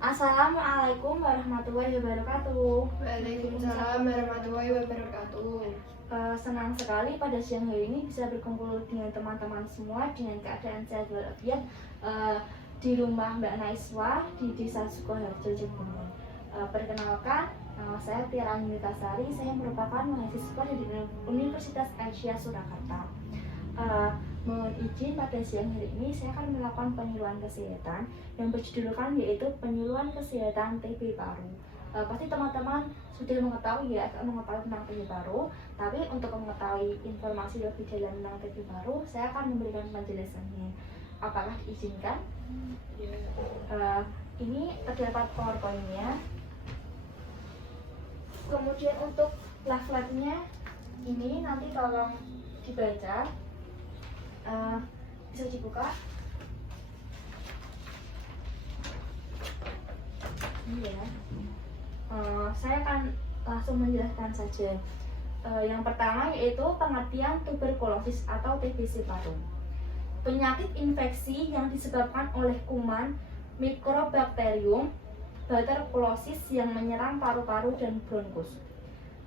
Assalamualaikum warahmatullahi wabarakatuh. Waalaikumsalam warahmatullahi wabarakatuh. Senang sekali pada siang hari ini bisa berkumpul dengan teman-teman semua dengan keadaan sehat walafiat di rumah Mbak Naiswa di Desa Sukoharjo, Jember. Perkenalkan, nama saya Tiara Nitasari. Saya merupakan mahasiswa di Universitas Asia Surakarta. Mohon izin pada siang hari ini saya akan melakukan penyuluhan kesehatan yang berjudulkan yaitu penyuluhan kesehatan TB paru. Pasti teman-teman sudah mengetahui tentang TB paru, tapi untuk mengetahui informasi lebih dalam tentang TB paru, saya akan memberikan penjelasannya. Apakah diizinkan? Ini terdapat PowerPoint-nya. Kemudian untuk leafletnya ini nanti tolong dibaca. Bisa dibuka. Ini ya. Saya akan langsung menjelaskan saja. Yang pertama yaitu pengertian tuberkulosis atau TBC paru. Penyakit infeksi yang disebabkan oleh kuman Mycobacterium tuberculosis yang menyerang paru-paru dan bronkus.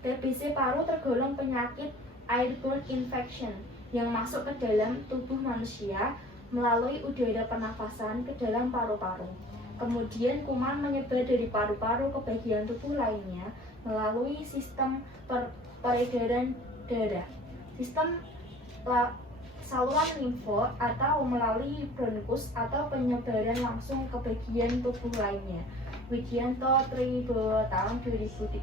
TBC paru tergolong penyakit airborne infection yang masuk ke dalam tubuh manusia melalui udara pernafasan ke dalam paru-paru. Kemudian kuman menyebar dari paru-paru ke bagian tubuh lainnya melalui sistem peredaran darah, sistem saluran limfo, atau melalui bronkus atau penyebaran langsung ke bagian tubuh lainnya. Widianto Tribowo tahun 2013.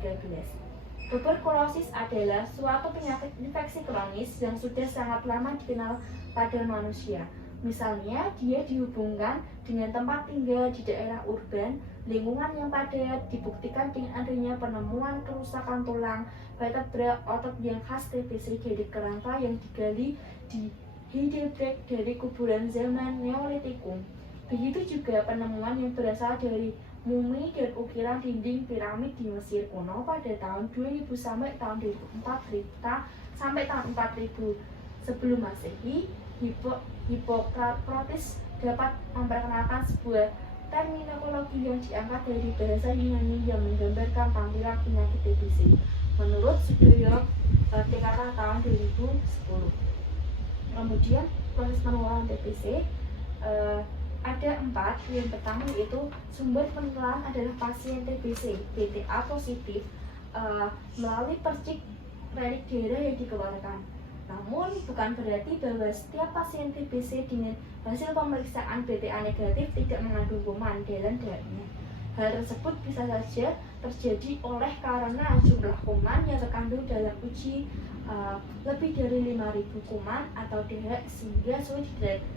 Tuberkulosis adalah suatu penyakit infeksi kronis yang sudah sangat lama dikenal pada manusia. Misalnya, dia dihubungkan dengan tempat tinggal di daerah urban, lingkungan yang padat, dibuktikan dengan adanya penemuan kerusakan tulang, vertebra, otot yang khas TBC dari kerangka yang digali di Heidelberg dari kuburan zaman Neolitikum. Begitu juga penemuan yang berasal dari mumi dan ukiran dinding piramid di Mesir kuno pada tahun 2000 sampai tahun 2004 sampai tahun 4000 sebelum Masehi. Hippocrates dapat memperkenalkan sebuah terminologi yang diangkat dari bahasa Yunani yang menggambarkan tampilan penyakit TBC menurut Sudoyo Dekara tahun 2010. Kemudian proses penularan TBC ada 4. Yang pertama yaitu sumber penularan adalah pasien TBC BTA positif melalui percik relik darah yang dikeluarkan. Namun bukan berarti bahwa setiap pasien TBC dengan hasil pemeriksaan BTA negatif tidak mengandung kuman dalam darahnya. Hal tersebut bisa saja terjadi oleh karena jumlah kuman yang terkandung dalam uji lebih dari 5.000 kuman atau DH sehingga sulit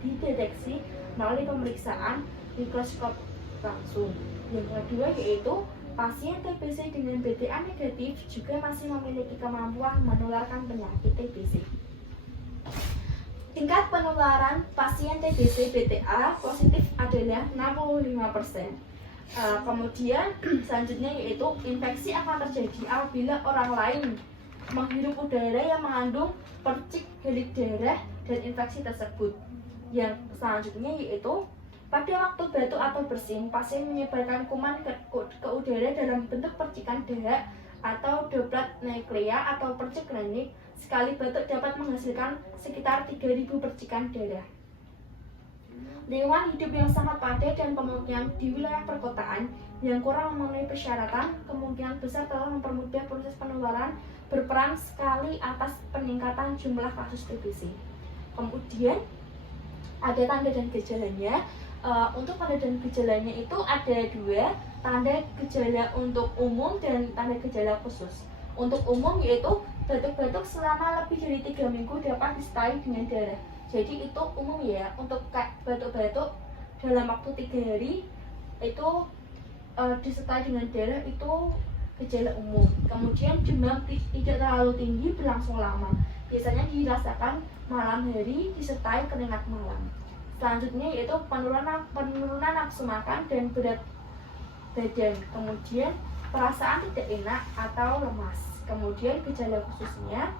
dideteksi melalui pemeriksaan mikroskop langsung. Yang kedua yaitu pasien TBC dengan BTA negatif juga masih memiliki kemampuan menularkan penyakit TBC. Tingkat penularan pasien TBC BTA positif adalah 65%. Kemudian selanjutnya yaitu infeksi akan terjadi apabila orang lain menghirup udara yang mengandung percik relik darah dan infeksi tersebut. Yang selanjutnya yaitu pada waktu batuk atau bersin, pasien menyebarkan kuman ke udara dalam bentuk percikan darah atau droplet nuklea atau percik klinik. Sekali batuk dapat menghasilkan sekitar 3.000 percikan darah. Lingkungan hidup yang sangat padat dan pemukiman di wilayah perkotaan yang kurang memenuhi persyaratan kemungkinan besar telah mempermudah proses penularan, berperan sekali atas peningkatan jumlah kasus TBC. Kemudian ada tanda dan gejalanya. Untuk tanda dan gejalanya itu ada 2, tanda gejala untuk umum dan tanda gejala khusus. Untuk umum yaitu batuk-batuk selama lebih dari 3 minggu dapat disertai dengan darah. Jadi itu umum ya. Untuk batuk-batuk dalam waktu 3 hari itu disertai dengan darah itu gejala umum. Kemudian demam tidak terlalu tinggi berlangsung lama. Biasanya dirasakan malam hari disertai keringat malam. Selanjutnya yaitu penurunan nafsu makan dan berat badan. Kemudian perasaan tidak enak atau lemas. Kemudian gejala khususnya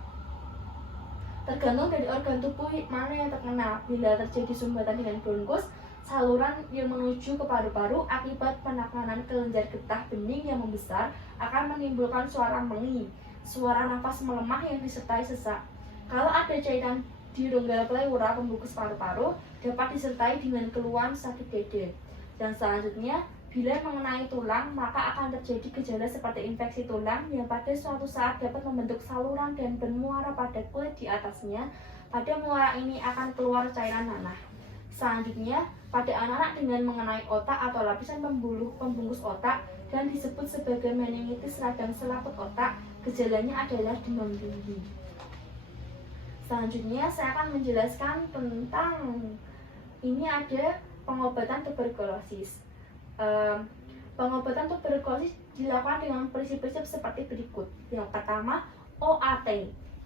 tergantung dari organ tubuh mana yang terkena. Bila terjadi sumbatan dengan bronkus, saluran yang menuju ke paru-paru akibat penekanan kelenjar getah bening yang membesar akan menimbulkan suara mengi, suara nafas melemah yang disertai sesak. Kalau ada cairan di rongga pleura pembungkus paru-paru, dapat disertai dengan keluhan sakit dada. Dan selanjutnya, bila mengenai tulang, maka akan terjadi gejala seperti infeksi tulang yang pada suatu saat dapat membentuk saluran dan bermuara pada kulit di atasnya. Pada muara ini akan keluar cairan nanah. Selanjutnya, pada anak-anak dengan mengenai otak atau lapisan pembungkus otak dan disebut sebagai meningitis radang selaput otak, gejalanya adalah demam tinggi. Selanjutnya, saya akan menjelaskan tentang ini ada pengobatan tuberkulosis. Pengobatan tuberkulosis dilakukan dengan prinsip-prinsip seperti berikut. Yang pertama, OAT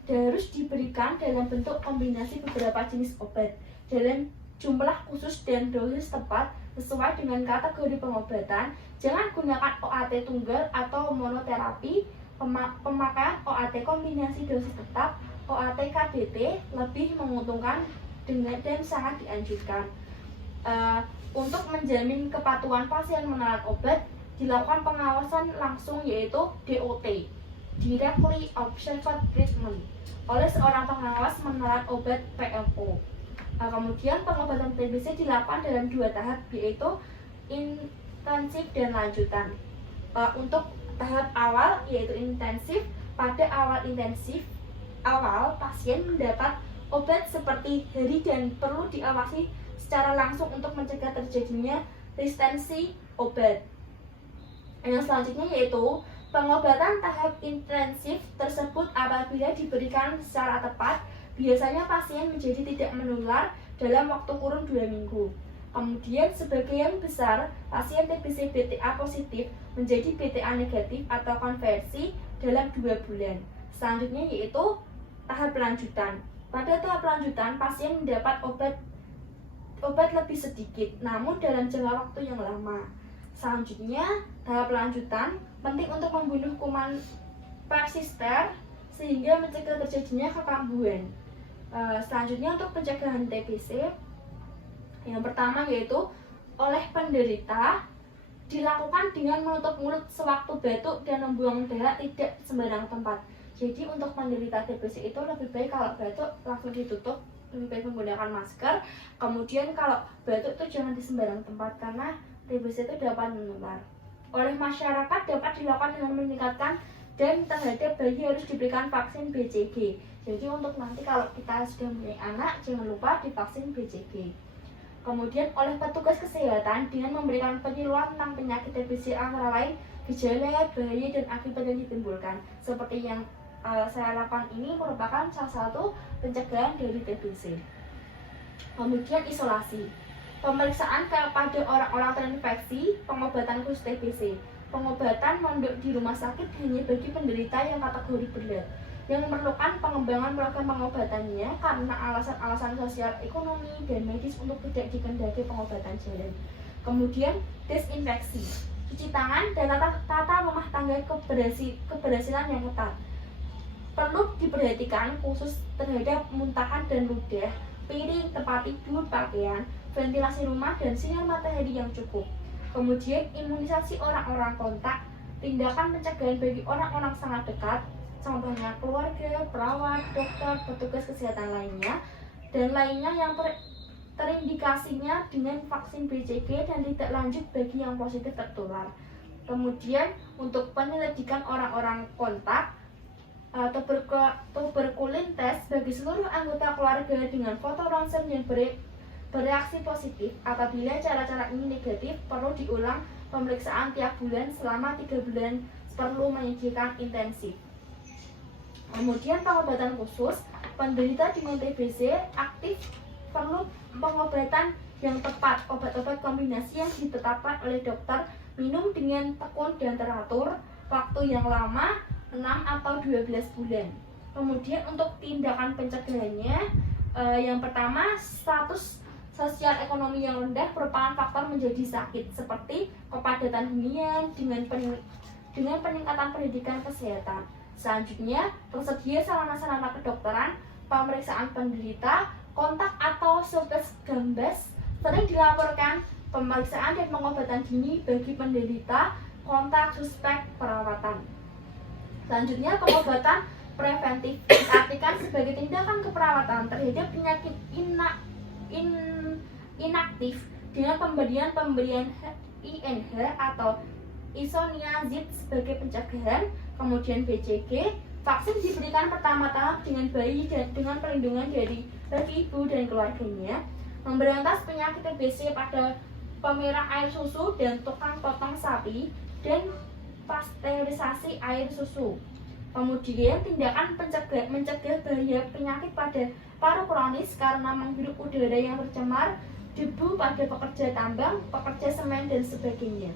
harus diberikan dalam bentuk kombinasi beberapa jenis obat dalam jumlah khusus dan dosis tepat sesuai dengan kategori pengobatan. Jangan gunakan OAT tunggal atau monoterapi. Pemakaian OAT kombinasi dosis tetap OAT KDT lebih menguntungkan dan sangat dianjurkan. Untuk menjamin kepatuhan pasien menelan obat, dilakukan pengawasan langsung yaitu DOT, Directly Observed Treatment, oleh seorang pengawas menelan obat PMO. Kemudian pengobatan TBC dilakukan dalam 2 tahap yaitu intensif dan lanjutan. Untuk tahap awal yaitu intensif, pada awal pasien mendapat obat seperti HERI dan perlu diawasi secara langsung untuk mencegah terjadinya resistensi obat. Yang selanjutnya yaitu pengobatan tahap intensif tersebut apabila diberikan secara tepat, biasanya pasien menjadi tidak menular dalam waktu kurun 2 minggu. Kemudian sebagian besar pasien TBC BTA positif menjadi BTA negatif atau konversi dalam 2 bulan. Selanjutnya yaitu tahap lanjutan. Pada tahap lanjutan, pasien mendapat obat lebih sedikit, namun dalam jangka waktu yang lama. Selanjutnya, tahap lanjutan penting untuk membunuh kuman persister sehingga mencegah terjadinya kekambuhan. Selanjutnya untuk pencegahan TBC, yang pertama yaitu oleh penderita dilakukan dengan menutup mulut sewaktu batuk dan membuang darah tidak sembarang tempat. Jadi untuk penderita TBC itu lebih baik kalau batuk langsung ditutup, lebih baik menggunakan masker. Kemudian kalau batuk itu jangan di sembarang tempat karena TBC itu dapat menular. Oleh masyarakat dapat dilakukan dengan meningkatkan dan terhadap bayi harus diberikan vaksin BCG. Jadi untuk nanti kalau kita sudah mempunyai anak jangan lupa divaksin BCG. Kemudian oleh petugas kesehatan dengan memberikan penyuluhan tentang penyakit TBC antara lain gejala, bahaya dan akibat yang ditimbulkan. Seperti yang saya lakukan ini merupakan salah satu pencegahan dari TBC. Kemudian isolasi. Pemeriksaan kepada orang-orang terinfeksi, pengobatan khusus TBC. Pengobatan mondok di rumah sakit hanya bagi penderita yang kategori berat, yang memerlukan pengembangan program pengobatannya karena alasan-alasan sosial, ekonomi, dan medis untuk tidak dikendaki pengobatan jalan. Kemudian desinfeksi, cuci tangan dan tata rumah tangga keberhasilan yang ketat. Perlu diperhatikan khusus terhadap muntahan dan ludah, piring, tempat tidur, pakaian, ventilasi rumah, dan sinar matahari yang cukup. Kemudian imunisasi orang-orang kontak, tindakan pencegahan bagi orang-orang sangat dekat, contohnya keluarga, perawat, dokter, petugas kesehatan lainnya, dan lainnya yang terindikasinya dengan vaksin BCG dan tidak lanjut bagi yang positif tertular. Kemudian untuk penyelidikan orang-orang kontak, tuberkulin test bagi seluruh anggota keluarga dengan foto ronsen yang bereaksi positif. Apabila cara-cara ini negatif, perlu diulang pemeriksaan tiap bulan selama 3 bulan, perlu menyediakan intensif. Kemudian pengobatan khusus, penderita dengan TBC aktif perlu pengobatan yang tepat, obat-obat kombinasi yang ditetapkan oleh dokter, minum dengan tekun dan teratur, waktu yang lama 6 atau 12 bulan. Kemudian untuk tindakan pencegahannya, yang pertama, status sosial ekonomi yang rendah merupakan faktor menjadi sakit seperti kepadatan hunian dengan peningkatan pendidikan kesehatan. Selanjutnya, tersedia sarana-sarana kedokteran, pemeriksaan penderita, kontak atau surveillance gambas, Sering dilaporkan pemeriksaan dan pengobatan dini bagi penderita kontak suspek perawatan. Selanjutnya, pengobatan preventif diartikan sebagai tindakan keperawatan terhadap penyakit inaktif dengan pemberian INH atau isoniazid sebagai pencegahan, kemudian BCG. Vaksin diberikan pertama-tama dengan bayi dan dengan perlindungan bagi ibu dan keluarganya. Memberantas penyakit TBC pada pemerah air susu dan tukang potong sapi dan pasteurisasi air susu. Kemudian tindakan mencegah bahaya penyakit pada paru kronis karena menghirup udara yang tercemar, debu pada pekerja tambang, pekerja semen dan sebagainya.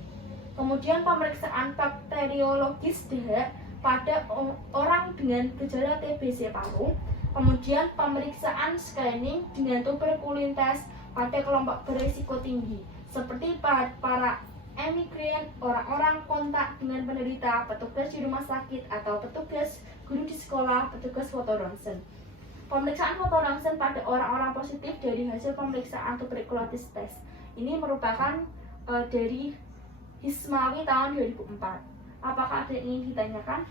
Kemudian pemeriksaan bakteriologis dahak pada orang dengan gejala TBC paru. Kemudian pemeriksaan screening dengan tuberkulitis pada kelompok berisiko tinggi seperti para emigran, orang-orang kontak dengan penderita, petugas di rumah sakit atau petugas guru di sekolah, petugas foto ronsen. Pemeriksaan foto ronsen pada orang-orang positif dari hasil pemeriksaan tuberkulosis test. Ini merupakan dari Hismawi tahun 2004. Apakah ada yang ingin ditanyakan?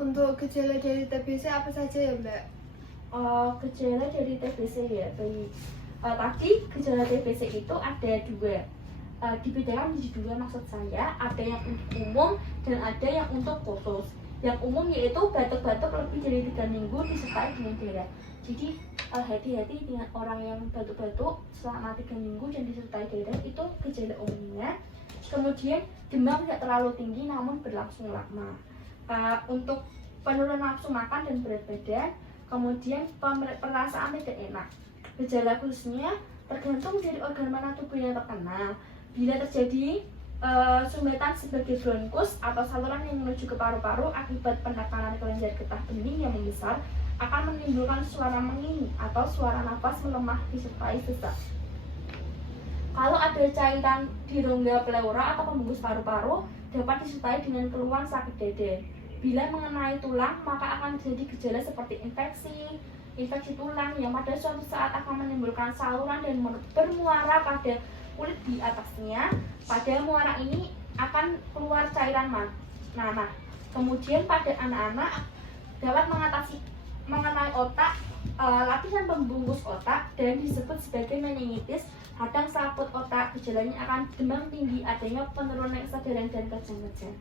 Untuk gejala dari TBC apa saja ya, Mbak? Gejala dari TBC ya, baik. Tadi gejala TBC itu ada dua. Dibedakan menjadi dua maksud saya, ada yang untuk umum dan ada yang untuk khusus. Yang umum yaitu batuk-batuk lebih dari 3 minggu disertai dengan darah. Jadi hati-hati dengan orang yang batuk-batuk selama 3 minggu dan disertai darah, itu gejala umumnya. Kemudian demam tidak terlalu tinggi namun berlangsung lama. Untuk penurunan nafsu makan dan berat badan, kemudian perasaan tidak enak. Gejala khususnya tergantung dari organ mana tubuh yang terkena. Bila terjadi sumbatan sebagai bronkus atau saluran yang menuju ke paru-paru akibat penekanan kelenjar getah bening yang membesar, akan menimbulkan suara mengingi atau suara nafas melemah disertai sesak. Kalau ada cairan di rongga pleura atau pembungkus paru-paru, dapat disertai dengan keluhan sakit dada. Bila mengenai tulang, maka akan terjadi gejala seperti infeksi tulang yang pada suatu saat akan menimbulkan saluran dan bermuara pada kulit di atasnya. Pada muara ini akan keluar cairan nanah. Kemudian pada anak-anak dapat mengenai otak, lapisan pembungkus otak dan disebut sebagai meningitis, radang selaput otak. Gejalanya akan demam tinggi, adanya penurunan kesadaran dan kejang-kejang.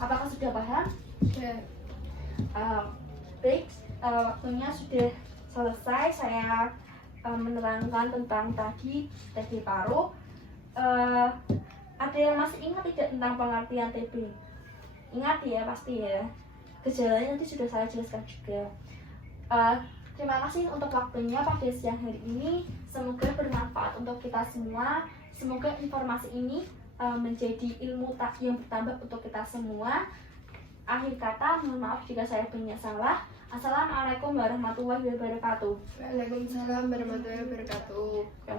Apakah sudah paham? Sudah. Baik, waktunya sudah selesai. Saya menerangkan tentang tadi TB paru. Ada yang masih ingat tidak tentang pengertian TB? Ingat ya, pasti ya. Gejalanya nanti sudah saya jelaskan juga. Terima kasih untuk waktunya pada siang hari ini. Semoga bermanfaat untuk kita semua. Semoga informasi ini menjadi ilmu yang bertambah untuk kita semua. Akhir kata, mohon maaf jika saya banyak salah. Assalamualaikum warahmatullahi wabarakatuh. Waalaikumsalam warahmatullahi wabarakatuh.